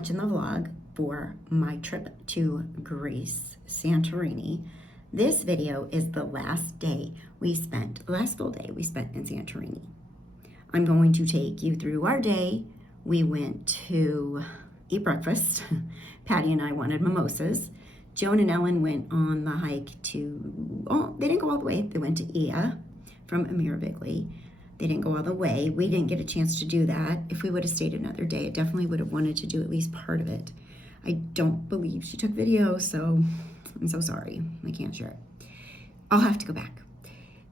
watching the vlog for my trip to Greece, Santorini. This video is the last full day we spent in Santorini. I'm going to take you through our day. We went to eat breakfast. Patty and I wanted mimosas. Joan and Ellen went on the hike to, they didn't go all the way. They went to Ia from Amoudi. They didn't go all the way. We didn't get a chance to do that. If we would have stayed another day, I definitely would have wanted to do at least part of it. I don't believe she took video, so I'm so sorry. I can't share it. I'll have to go back.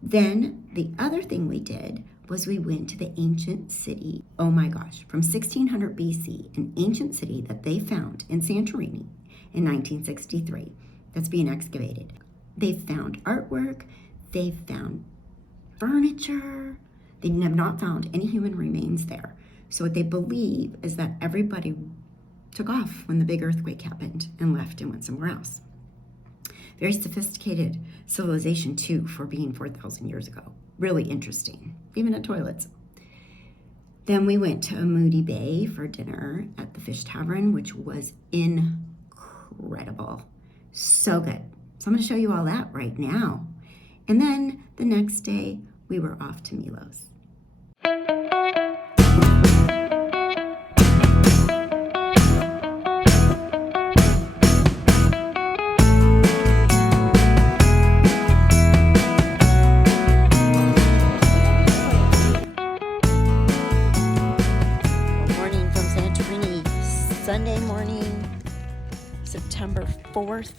Then the other thing we did was we went to the ancient city. Oh my gosh, from 1600 BC, an ancient city that they found in Santorini in 1963 that's being excavated. They found artwork, they found furniture. They have not found any human remains there. So what they believe is that everybody took off when the big earthquake happened and left and went somewhere else. Very sophisticated civilization too for being 4,000 years ago. Really interesting, even at toilets. Then we went to Amoudi Bay for dinner at the fish tavern, which was incredible. So good. So I'm gonna show you all that right now. And then the next day, we were off to Milos. Morning from Santorini, Sunday morning, September 4th,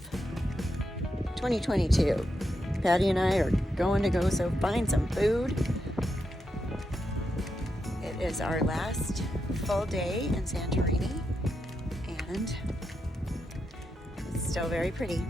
2022. Patty and I are going to go find some food. It is our last full day in Santorini, and it's still very pretty.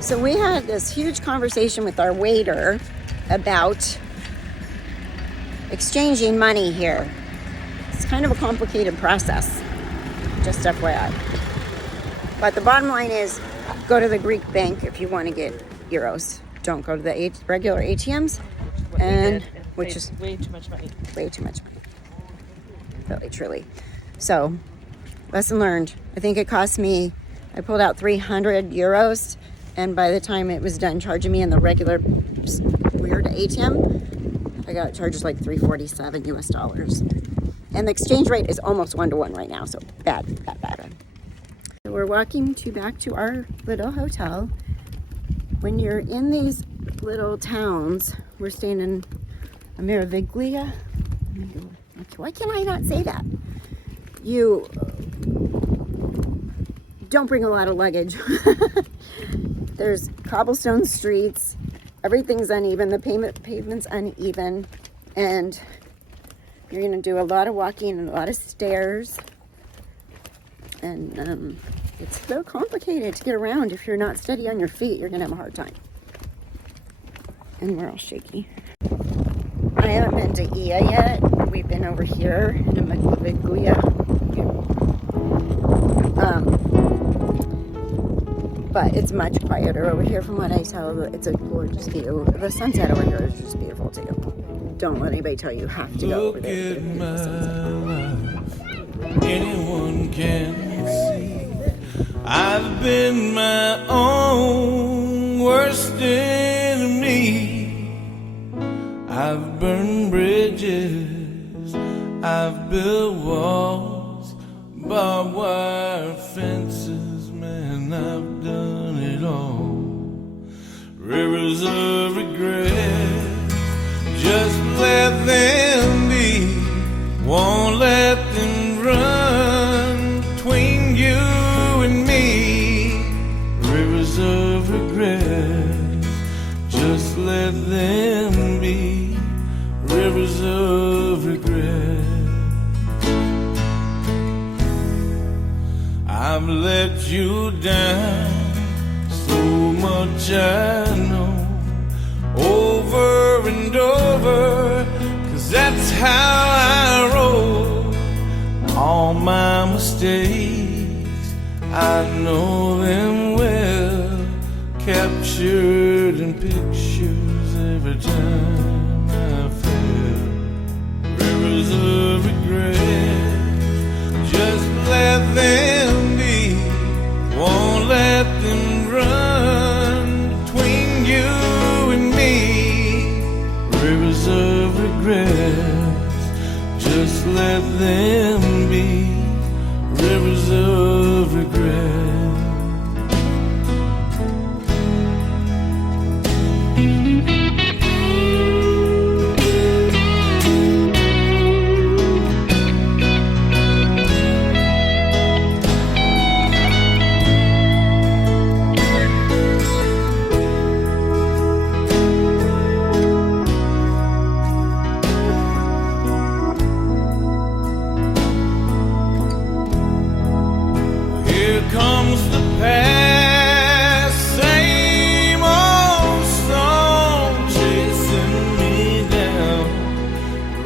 So we had this huge conversation with our waiter about exchanging money here. It's kind of a complicated process, just FYI. But the bottom line is, go to the Greek bank if you want to get euros. Don't go to the regular ATMs, and which is way too much money. Way too much money. Really, truly. So, lesson learned. I think it cost me, I pulled out 300 euros. And by the time it was done charging me in the regular weird ATM, I got charged like $347 US. And the exchange rate is almost 1-to-1 right now, so bad. So we're walking back to our little hotel. When you're in these little towns, we're staying in Amoudi. Why can I not say that? You don't bring a lot of luggage. There's cobblestone streets, everything's uneven, the pavement's uneven, and you're gonna do a lot of walking and a lot of stairs, and it's so complicated to get around. If you're not steady on your feet, you're gonna have a hard time. And we're all shaky. I haven't been to Ia yet. We've been over here in Amoudi. But it's much quieter over here from what I tell. It's a gorgeous view. The sunset over here is just beautiful too. Don't let anybody tell you have to go over there. Anyone can see I've been my own worst enemy. I've burned bridges, I've built walls, barbed wire fences, man, I've done it all. Rivers of regret, just let them be, won't let them run between you and me. regrets. Just let them be rivers of regret. I've let you down so much, I know, over and over, 'cause that's how I roll. All my mistakes, I know them well, captured in pictures every time I fell. Rivers of regret, just let them be, won't let them run between you and me. Rivers of regrets, just let them be, rivers of regret. Here comes the past, same old song chasing me down.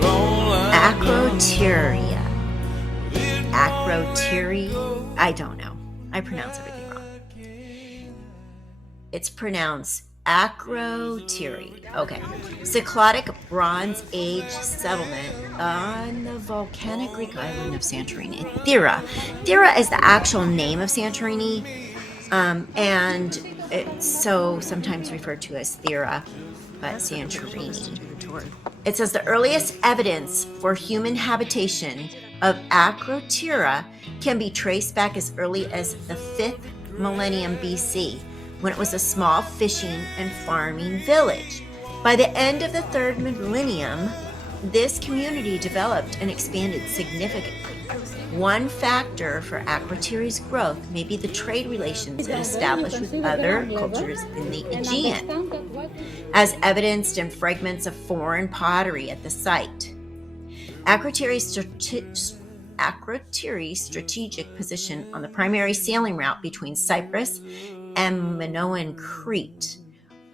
Roll I Akrotiri. Akrotiri? I don't know. I pronounce everything wrong. It's pronounced Akrotiri. Okay. Cyclotic Bronze Age settlement on the volcanic Greek island of Santorini. Thera. Thera is the actual name of Santorini, and it's so sometimes referred to as Thera, but Santorini. It says the earliest evidence for human habitation of Akrotiri can be traced back as early as the 5th millennium BC, when it was a small fishing and farming village. By the end of the 3rd millennium, this community developed and expanded significantly. One factor for Akrotiri's growth may be the trade relations it established with other cultures in the Aegean, as evidenced in fragments of foreign pottery at the site. Akrotiri's strategic position on the primary sailing route between Cyprus and Minoan Crete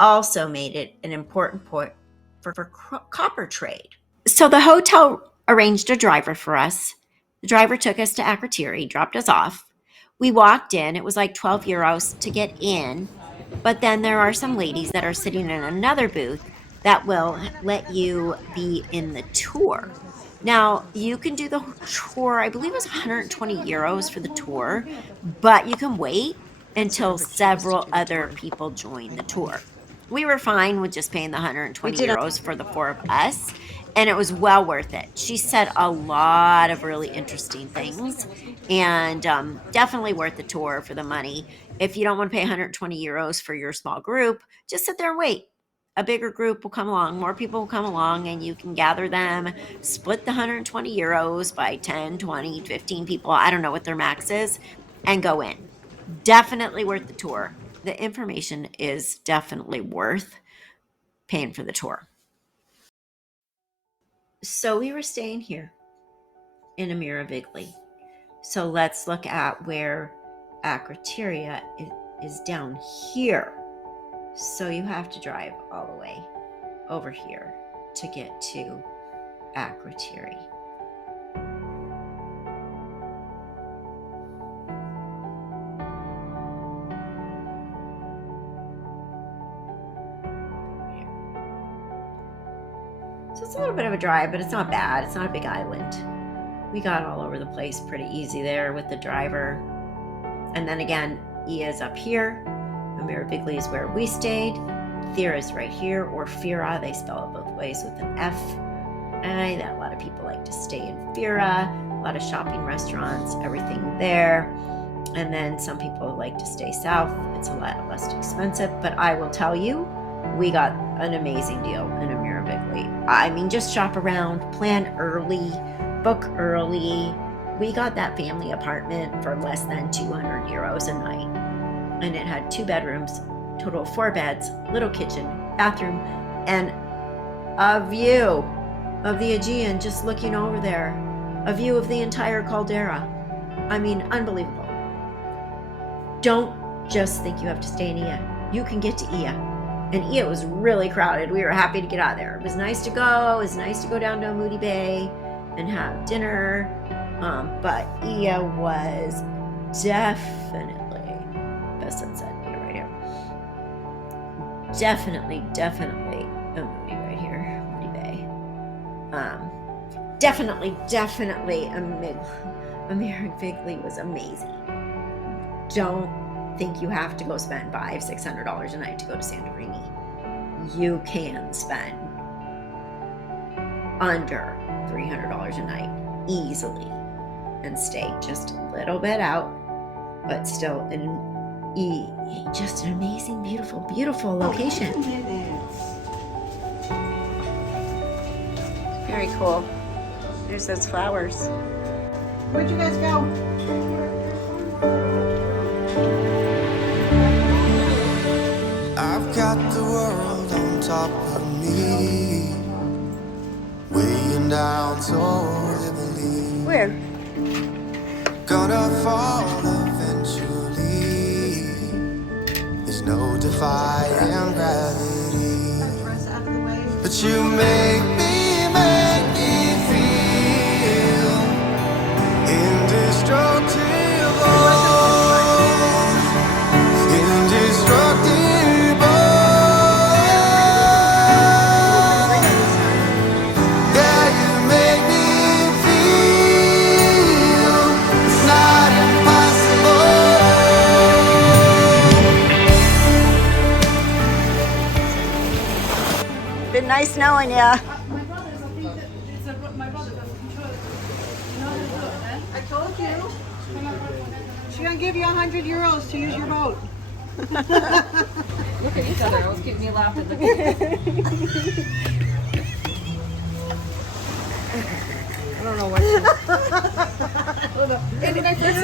also made it an important port for copper trade. So the hotel arranged a driver for us. The driver took us to Akrotiri, dropped us off. We walked in. It was like 12 euros to get in. But then there are some ladies that are sitting in another booth that will let you be in the tour. Now, you can do the tour, I believe it was 120 euros for the tour, but you can wait until several other people join the tour. We were fine with just paying the 120 euros for the 4 of us, and it was well worth it. She said a lot of really interesting things, and definitely worth the tour for the money. If you don't want to pay 120 euros for your small group, just sit there and wait. A bigger group will come along, more people will come along, and you can gather them, split the 120 euros by 10, 20, 15 people, I don't know what their max is, and go in. Definitely worth the tour. The information is definitely worth paying for the tour. So we were staying here in Amoudi. So let's look at where Akrotiri is down here. So you have to drive all the way over here to get to Akrotiri. So it's a little bit of a drive, but it's not bad. It's not a big island. We got all over the place pretty easy there with the driver. And then again, Ia is up here. Amoudi is where we stayed. Thera is right here, or Fira. They spell it both ways with an F. And a lot of people like to stay in Fira. A lot of shopping restaurants, everything there. And then some people like to stay south. It's a lot less expensive. But I will tell you, we got an amazing deal in Amoudi. I mean, just shop around, plan early, book early. We got that family apartment for less than 200 euros a night. And it had 2 bedrooms, total of 4 beds, little kitchen, bathroom, and a view of the Aegean just looking over there. A view of the entire caldera. I mean, unbelievable. Don't just think you have to stay in Ia. You can get to Ia. And Ia was really crowded. We were happy to get out of there. It was nice to go. It was nice to go down to Amoudi Bay and have dinner. But Ia was definitely best sunset right here. Definitely Amoudi right here, Amoudi Bay. Definitely American Figley was amazing. Don't think you have to go spend $500-600 a night to go to Santorini. You can spend under $300 a night easily and stay just a little bit out, but still just an amazing, beautiful location. Very cool. There's those flowers. Where'd you guys go? I've got the world on top of me, weighing down so heavily. Where? Gonna fall eventually. There's no defying gravity. But you make me feel indestructible. Indestructible. Yeah, you make me feel it's not impossible. Been nice knowing ya. My brothers, I think that it's my brother that's control. You know how to do it, eh? I told you. She's gonna give you €100 to use your boat. Look at each other. I was keeping you laughing. I don't know what. It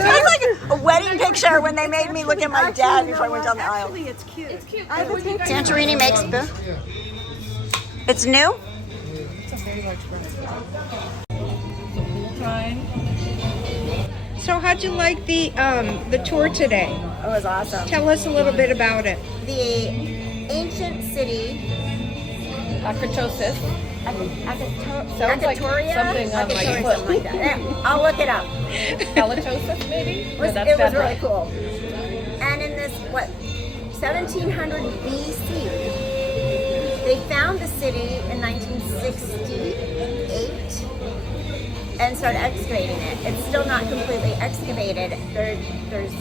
was like a wedding picture when they made me look at my dad before I went down the aisle. Actually, it's cute. It's cute. Santorini makes the. It's new? It's a very large bird. So pool time. So how'd you like the tour today? It was awesome. Tell us a little bit about it. The ancient city. Akrotiri. Sounds like something on my foot. Something like that. Yeah, I'll look it up. Halitosis, maybe? It was really cool. And in this, 1700 BC, they found the city in 1968 and started excavating it. It's still not completely excavated. There's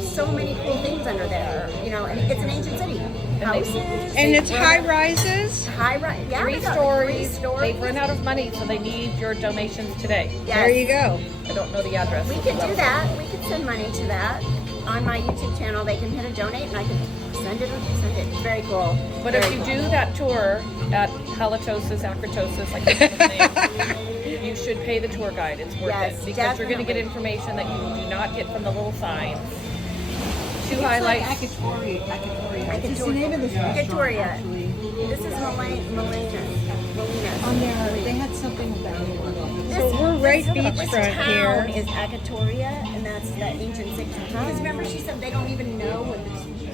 so many cool things under there, and it's an ancient city. Houses. And it's high rises? High-rise, yeah. 3 stories. They've run out of money, so they need your donations today. Yes. There you go. I don't know the address. We could do that. We could send money to that. On my YouTube channel, they can hit a donate and I can send it. It's very cool. But Very if you cool. do that tour at Halitosis, Akrotiri, I can't remember the name, you should pay the tour guide. It's worth Yes, it. Because you're going to get definitely. information that you do not get from the little signs. 2 It's highlights. like Akrotiri. It's the name of this restaurant, Victoria. actually. This is Molinas. On there, they had something about it. So we're right This beachfront town here. is Akrotiri, and that's the ancient city. Because remember, she said they don't even know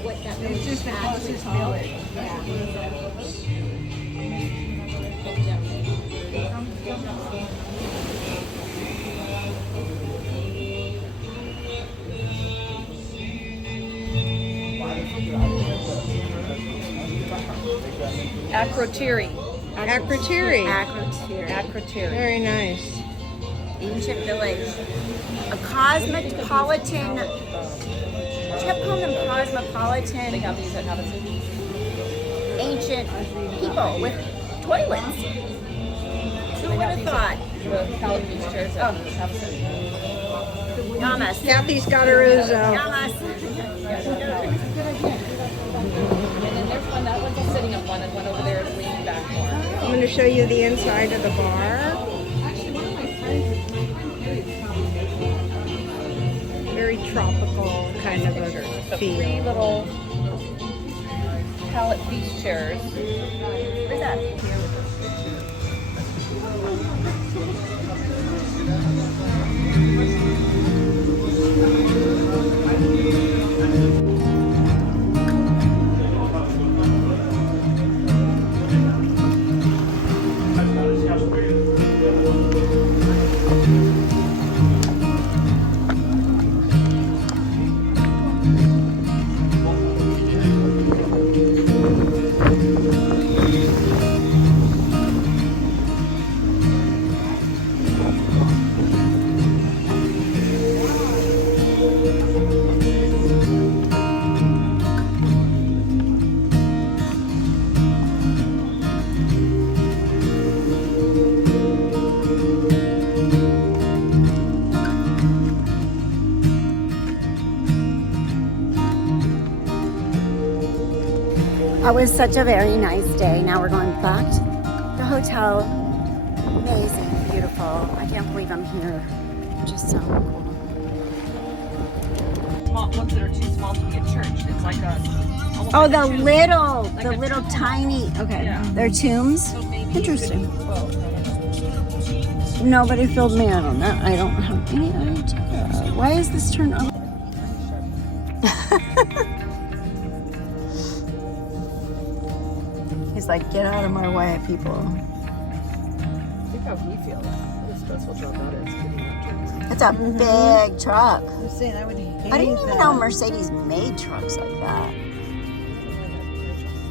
what that village It's just is the actually closest called. village. Akrotiri. Akrotiri. Akrotiri. Very nice. Ancient village. A cosmopolitan. She kept calling them They cosmopolitan have these at Havasu. ancient people with toilets. Who would have thought? The Pallet Beach chairs at Havasu. Yamas. Kathy's got her Uzo. Yamas. And then there's one, that one's sitting up one, and one over there is leaning back more. I'm going to show you the inside of the bar. Actually, one of my friends is Very tropical kind of a Just a feel. free little pallet piece chairs. Where's that? It was such a very nice day. Now we're going back to the hotel. Amazing, beautiful. I can't believe I'm here. Just so cool. Small ones that are too small to be a church. It's like a. almost Oh, like a the tomb. little, Like the a little tomb. tiny. Okay, Yeah. they're tombs. So maybe Interesting. It could be 12. I don't know. Nobody filled me in on that. I don't have any idea. Why is this turned on? He's like, get out of my way, people. Think how he feels. What a stressful job that is. Getting that church. It's a big truck. I'm saying I would hate I didn't even that. know Mercedes made trucks like that.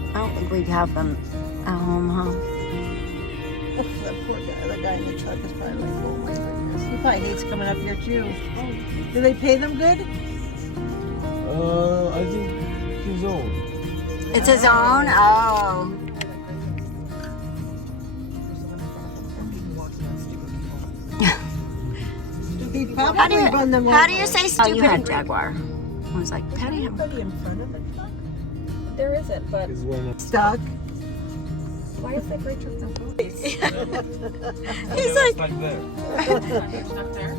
I don't think we'd have them at home, huh? That poor guy, the guy in the truck is probably like, oh my goodness. He probably hates coming up here too. Do they pay them good? I think his own. It's his own? Oh. He How probably do you, run them how do over. you say stupid? You had Jaguar. I was like, petty him. Anybody in front of the truck? There isn't, but His one. Stuck. why is that great truck not going? He's It's like, like that. Stuck there?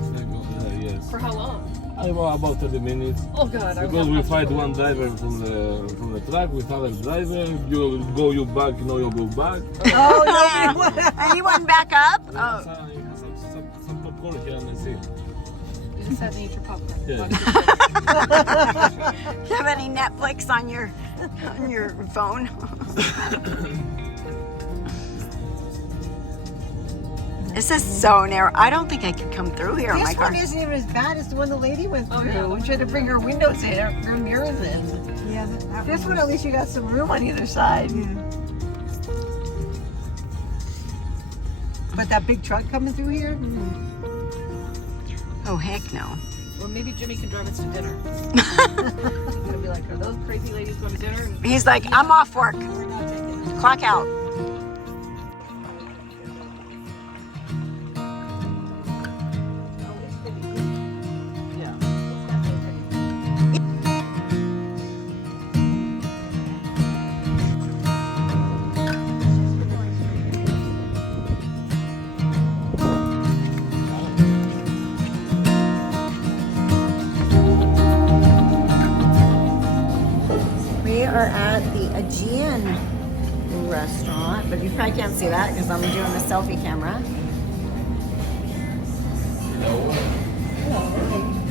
Yes. For how long? About 30 minutes. Oh God, I Because we find one driver from the truck with other driver. You back, you go back. Oh, no. and he went back up? Oh. Some popcorn here and I see. You just had to eat your popcorn. Yeah. Do you have any Netflix on your phone? This is so narrow. I don't think I could come through here in my This car. one isn't even as bad as the one the lady went through. yeah. She had to bring her windows in, her mirrors in. Yeah, This one, at least you got some room on either side. But that big truck coming through here? Oh, heck no. Well, maybe Jimmy can drive us to dinner. He's gonna be like, are those crazy ladies going to dinner? And He's like, I'm off work. We're not taking it. Clock out. We are at the Aegean restaurant, but you probably can't see that because I'm doing the selfie camera.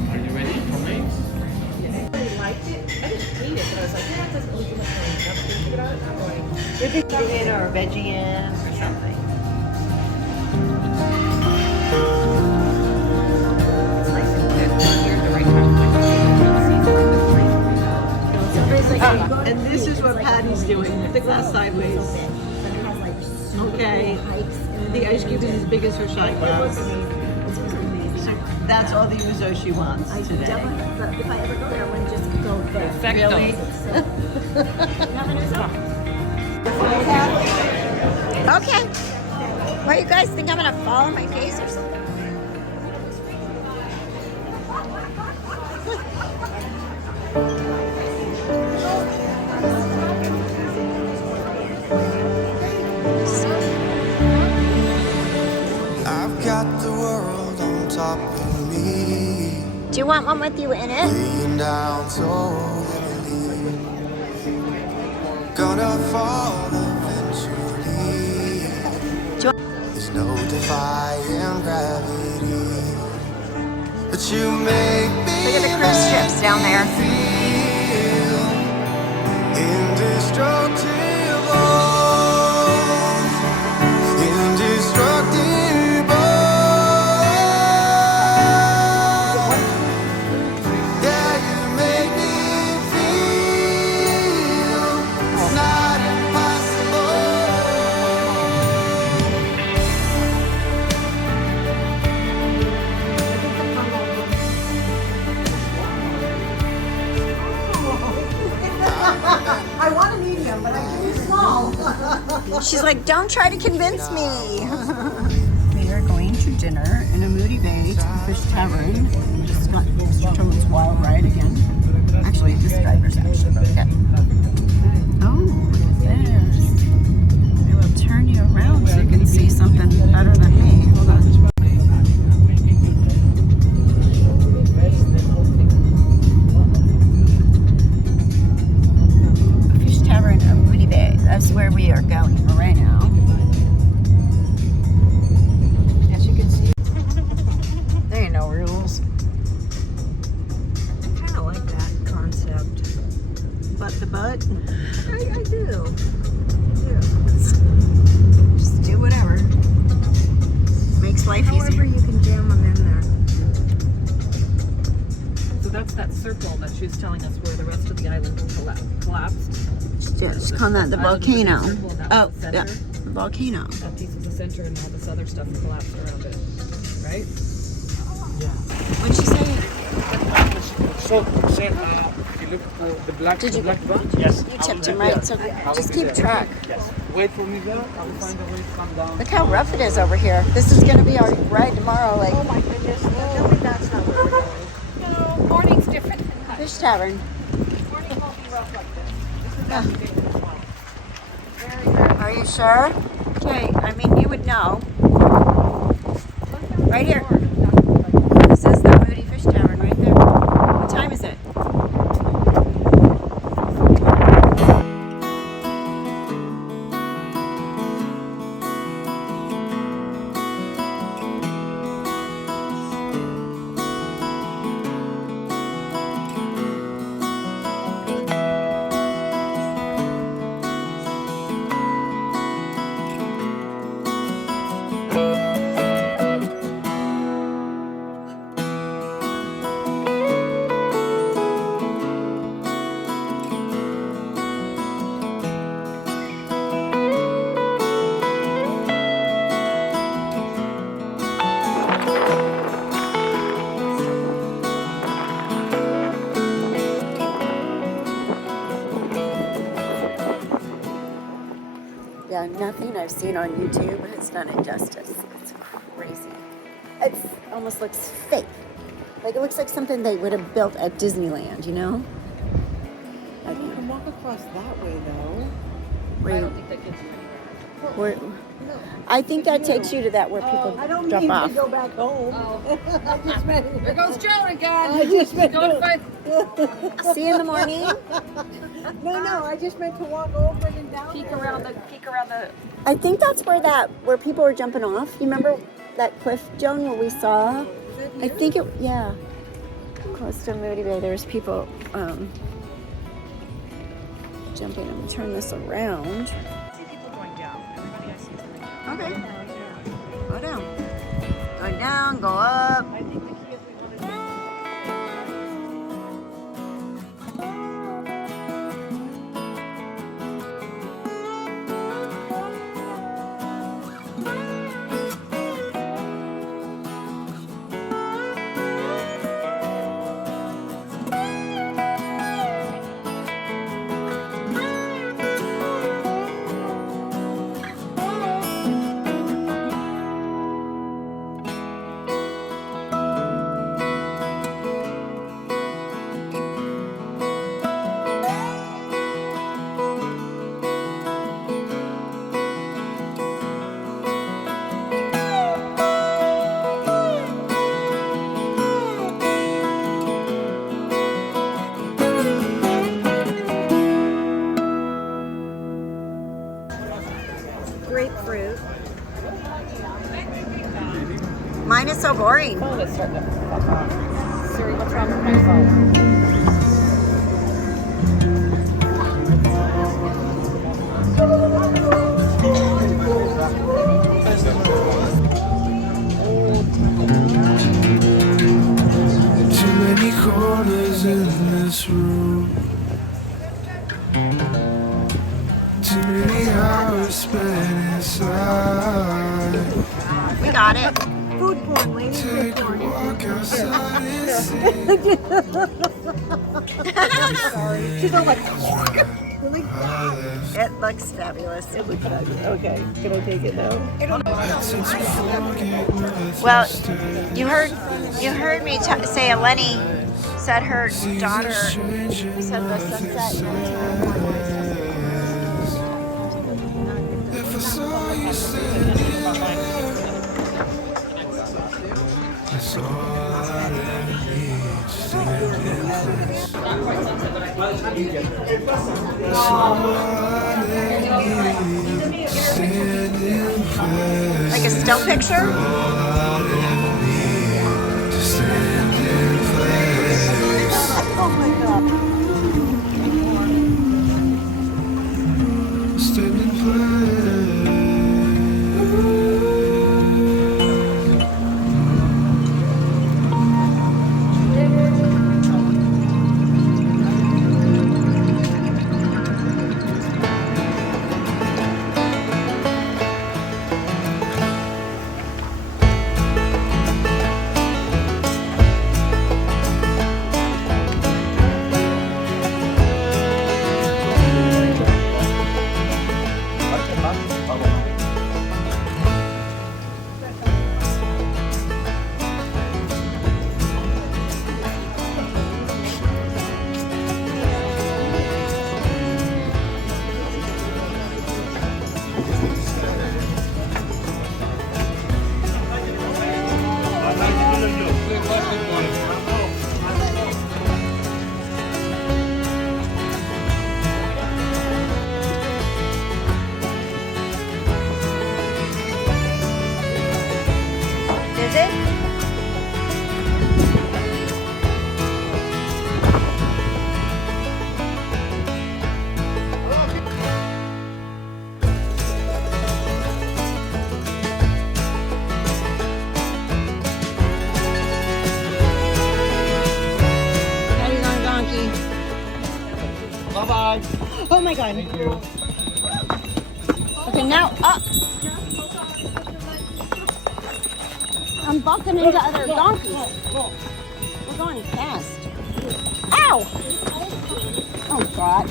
Are you ready for me? I really liked it. I didn't hate it, but I was like, yeah, it doesn't really do much for me. Now thinking about it, I'm going, Maybe chicken or veggie in or something. it's nice and good. You're at the right time. And this is what Patty's doing. Put the glass sideways. Okay. The ice cube is as big as her shot glass. So that's all the ouzo she wants today. But if I ever go there, I wouldn't just go there. Really? Okay. What, you guys think I'm gonna fall on my face or something? I've got the world on top of me, Do you want one with you in it? weighing down so heavily. gonna fall eventually. There's no defying gravity. But you make me Look at the cruise ships down there. feel indestructible. Indestructible. Yeah, you make me feel it's not impossible. I want a medium, but I'm too small. She's like, don't try to convince me. We are going to dinner in Amoudi Bay to the Fish Tavern. We just got Mr. Toad's Wild Ride again. Actually, this driver's actually really good. Oh, look at this. They will turn you around so you can see something better than me. Hold on. Fish Tavern, Amoudi Bay. That's where we are going right now. As you can see, there ain't no rules. I kind of like that concept. Butt to butt. I do. Just do whatever. Makes life easier. However, you can jam them in there. So that's that circle that she's telling us where the rest of the island collapsed. Just call that the Island was in a volcano. circle and that Oh, was the yeah, center. the volcano. That piece was the center and all this other stuff collapsed around it, right? What'd she say? So, Sam, if you look at the black, Did the you- black bar, You tipped him, right? So just keep track. yes. Wait for me there. I will find a way to come down. Look how rough it is over here. This is going to be our ride tomorrow. Like, Oh my goodness, tell me that's not where we're going. No, morning's different than night. Fish Tavern. Morning won't be rough like this. This is after day 12. Very, very. Are you sure? Okay, I mean, you would know. Right here. This is the Amoudi Fish Tavern right there. What time is it? Yeah, nothing I've seen on YouTube has done it justice. It's crazy. It almost looks fake. Like it looks like something they would have built at Disneyland, you know? You can walk across that way though. Where, don't think that gets you anywhere. where, I think that takes you to that where people I don't drop mean off. to go back home. I just meant. There goes Joe again. I just meant. Going by. See you in the morning. No, I just meant to walk over and down. Peek there. around the. I think that's where people were jumping off. You remember that cliff, Joan, where we saw? I think yeah. Close to Moody Bay, there's people jumping. I'm gonna turn this around. See people going down. Everybody I see is going down. Okay. Go down. Go down, go up. I think the key is we want to. grapefruit. Mine is so boring. phone is starting to fuck off. Siri, what's wrong with my phone? Too many corners in this room. Too many hours spent inside. We got it. Food porn, lady. Food Take a porn. walk outside and see. She's all like, It looks fabulous. okay, can I take it now? Well, you heard me say Eleni said her daughter said the sunset. If I saw you standing, that's all I'd ever need. Standing place. That's all I'd ever need. Standing place. Like a still picture? All I'd ever need. To stand in place. Oh my god. Stand in place. Is it? Daddy's on a donkey. Bye-bye. Oh my god. Thank you. Okay, now up. I'm bumping into other donkeys. We're going fast. Ow! Oh God.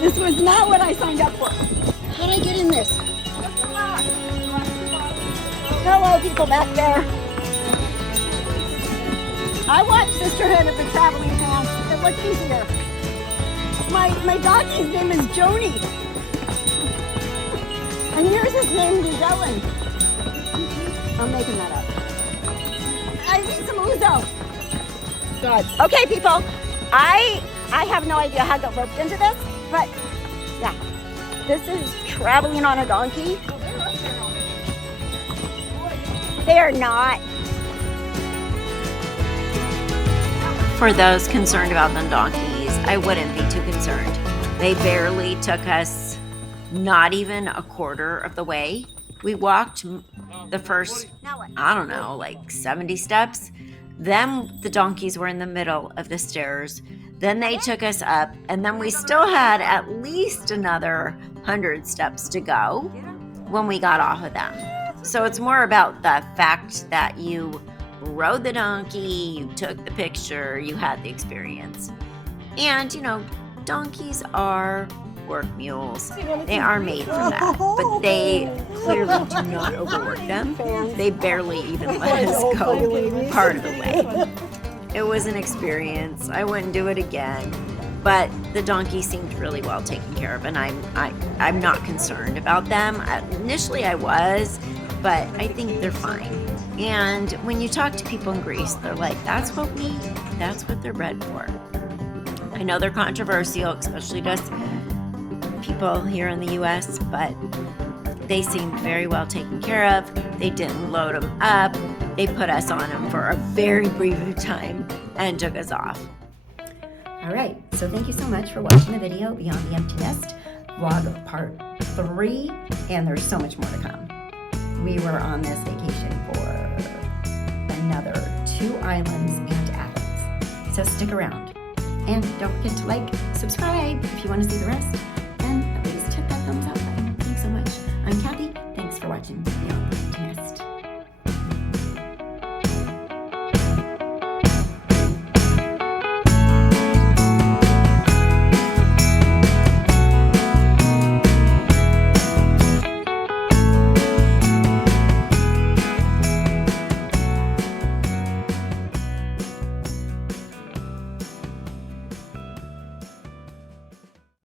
This was not what I signed up for. How did I get in this? Hello, people back there. I watched Sisterhood of the Traveling Pants. It looked easier. My donkey's name is Joni. And yours is named Ellen. I'm making that up. I need some ouzo. God. Okay, people. I have no idea how I got roped into this, but yeah. This is traveling on a donkey. They are not. For those concerned about the donkeys, I wouldn't be too concerned. They barely took us not even a quarter of the way. We walked the first, I don't know, like 70 steps. Then the donkeys were in the middle of the stairs. Then they took us up, and then we still had at least another 100 steps to go when we got off of them. So it's more about the fact that you rode the donkey, you took the picture, you had the experience. And, you know, donkeys are work mules. They are made for that, but they clearly do not overwork them. They barely even let us go part of the way. It was an experience. I wouldn't do it again, but the donkey seemed really well taken care of, and I'm not concerned about them. Initially I was, but I think they're fine. And when you talk to people in Greece, they're like, that's what they're bred for. I know they're controversial, especially to us people here in the US, but they seemed very well taken care of. They didn't load them up. They put us on them for a very brief time and took us off. All right, so thank you so much for watching the video Beyond the Empty Nest, vlog part 3, and there's so much more to come. We were on this vacation for another 2 islands and Athens, so stick around. And don't forget to like, subscribe if you want to see the rest.